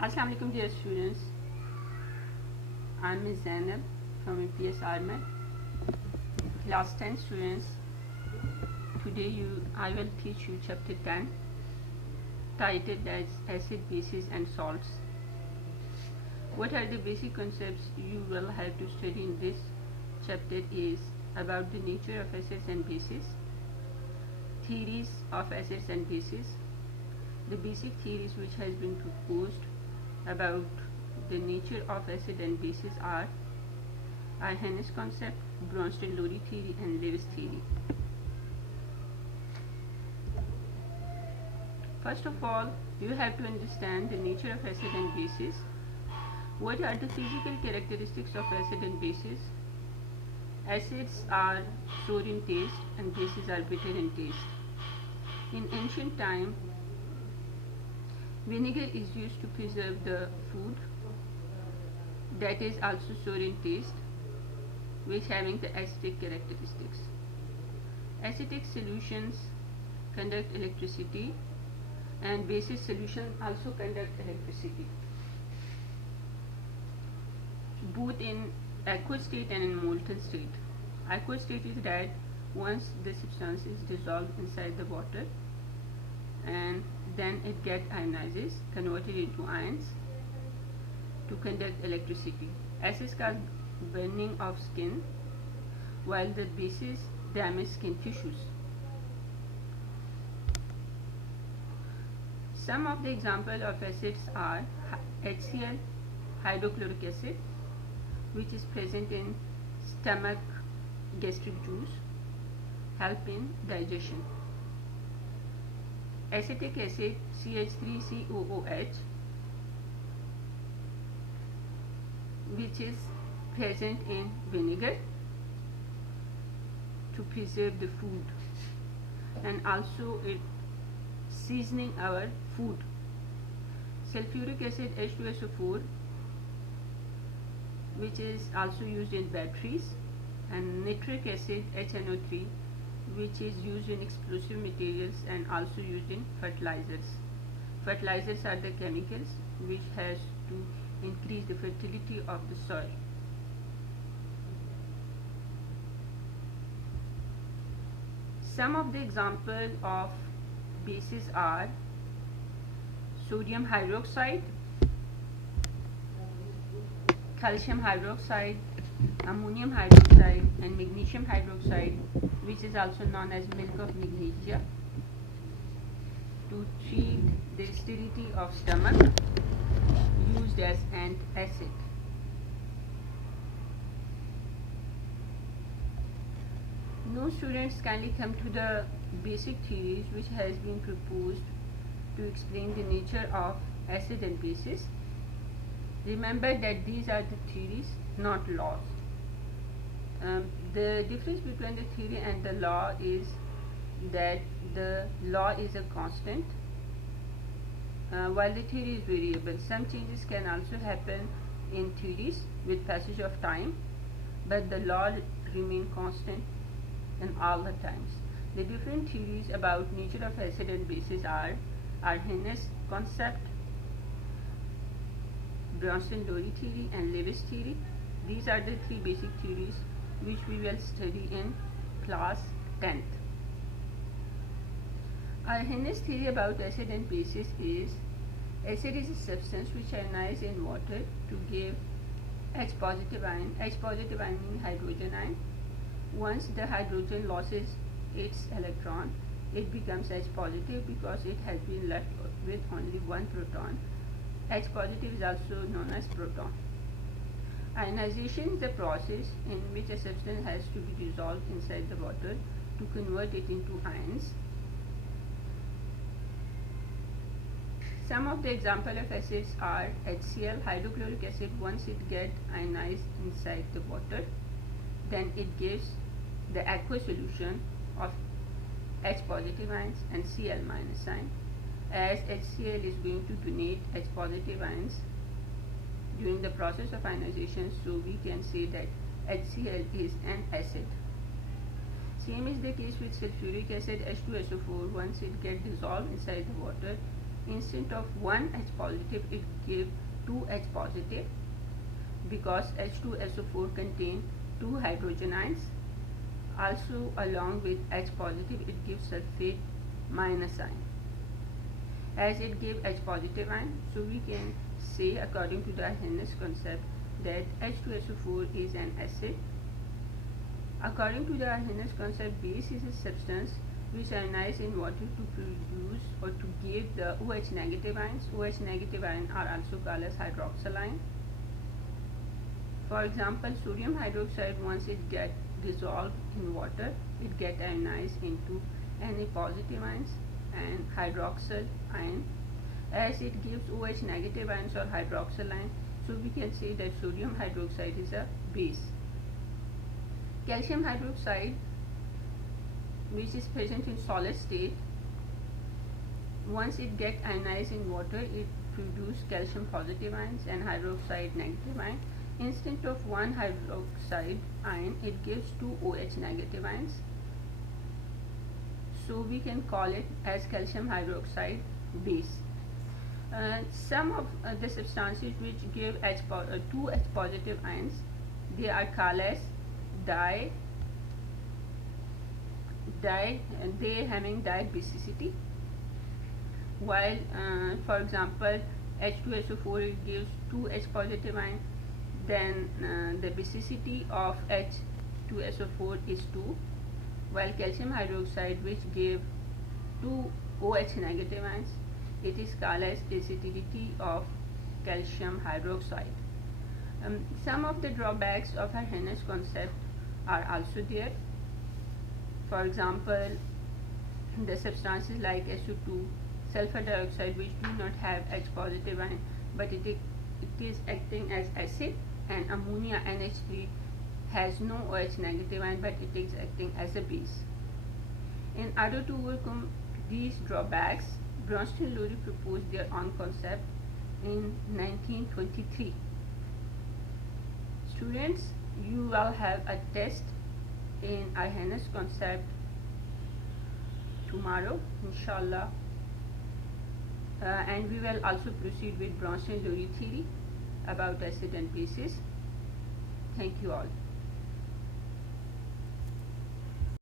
Assalamu alaikum dear students. I am Ms. Zainab from MPS Armed. Class 10 students. Today I will teach you chapter 10 titled as acid, bases and salts. What are the basic concepts you will have to study in this chapter is about the nature of acids and bases, theories of acids and bases. The basic theories which has been proposed about the nature of acid and bases are Arrhenius concept, Bronsted-Lowry theory and Lewis theory. First of all, you have to understand the nature of acid and bases. What are the physical characteristics of acid and bases? Acids are sour in taste and bases are bitter in taste. In ancient time, vinegar is used to preserve the food that is also sour in taste, which having the acidic characteristics. Acidic solutions conduct electricity and basis solution also conduct electricity, both in aqueous state and in molten state. Aqueous state is that once the substance is dissolved inside the water and then it gets ionized, converted into ions to conduct electricity. Acids cause burning of skin, while the bases damage skin tissues. Some of the examples of acids are HCl, hydrochloric acid, which is present in stomach gastric juice, help in digestion. Acetic acid CH3COOH, which is present in vinegar to preserve the food, and also it seasoning our food. Sulfuric acid H2SO4, which is also used in batteries, and nitric acid HNO3, which is used in explosive materials and also used in fertilizers. Fertilizers are the chemicals which has to increase the fertility of the soil. Some of the examples of bases are sodium hydroxide, calcium hydroxide, ammonium hydroxide and magnesium hydroxide, which is also known as milk of magnesia, to treat the acidity of stomach, used as antacid. Now students, kindly come to the basic theories which has been proposed to explain the nature of acid and bases. Remember that these are the theories, not laws. The difference between the theory and the law is that the law is a constant, while the theory is variable. Some changes can also happen in theories with passage of time, but the law remain constant in all the times. The different theories about nature of acid and bases are Arrhenius concept, Bronsted-Lowry theory and Lewis theory. These are the three basic theories which we will study in class 10th. Arrhenius theory about acid and bases is acid is a substance which ionizes in water to give H positive ion. H positive ion means hydrogen ion. Once the hydrogen loses its electron, it becomes H positive because it has been left with only one proton. H positive is also known as proton. Ionization is the process in which a substance has to be dissolved inside the water to convert it into ions. Some of the examples of acids are HCl, hydrochloric acid. Once it gets ionized inside the water, then it gives the aqueous solution of H positive ions and Cl minus ion. As HCl is going to donate H positive ions during the process of ionization, so we can say that HCl is an acid. Same is the case with sulfuric acid H2SO4. Once it gets dissolved inside the water, instead of one H positive, it gives two H positive, because H2SO4 contains two hydrogen ions. Also, along with H positive, it gives sulfate minus ion. As it gives H positive ion, so we can say, according to the Arrhenius concept, that H2SO4 is an acid. According to the Arrhenius concept, base is a substance which ionizes in water to produce or to give the OH negative ions. OH negative ions are also called as hydroxyl ion. For example, sodium hydroxide, once it gets dissolved in water, it gets ionized into Na positive ions and hydroxyl ion. As it gives OH negative ions or hydroxyl ion, so we can say that sodium hydroxide is a base. Calcium hydroxide, which is present in solid state, once it gets ionized in water, it produces calcium positive ions and hydroxide negative ion. Instead of one hydroxide ion, it gives two OH negative ions. So we can call it as calcium hydroxide base. Some of the substances which give two H positive ions, they are called as they having diet basicity. While for example, H2SO4, it gives two H positive ions, then the basicity of H2SO4 is 2, while calcium hydroxide, which give two OH negative ions, it is called as acidity of calcium hydroxide. Some of the drawbacks of Arrhenius concept are also there. For example, the substances like SO2, sulfur dioxide, which do not have H positive ion, but it is acting as acid, and ammonia NH3 has no OH negative ion, but it is acting as a base. In order to overcome these drawbacks, Bronsted-Lowry proposed their own concept in 1923. Students, you will have a test in Arrhenius concept tomorrow, inshallah, and we will also proceed with Bronsted-Lowry theory about acid and bases. Thank you all.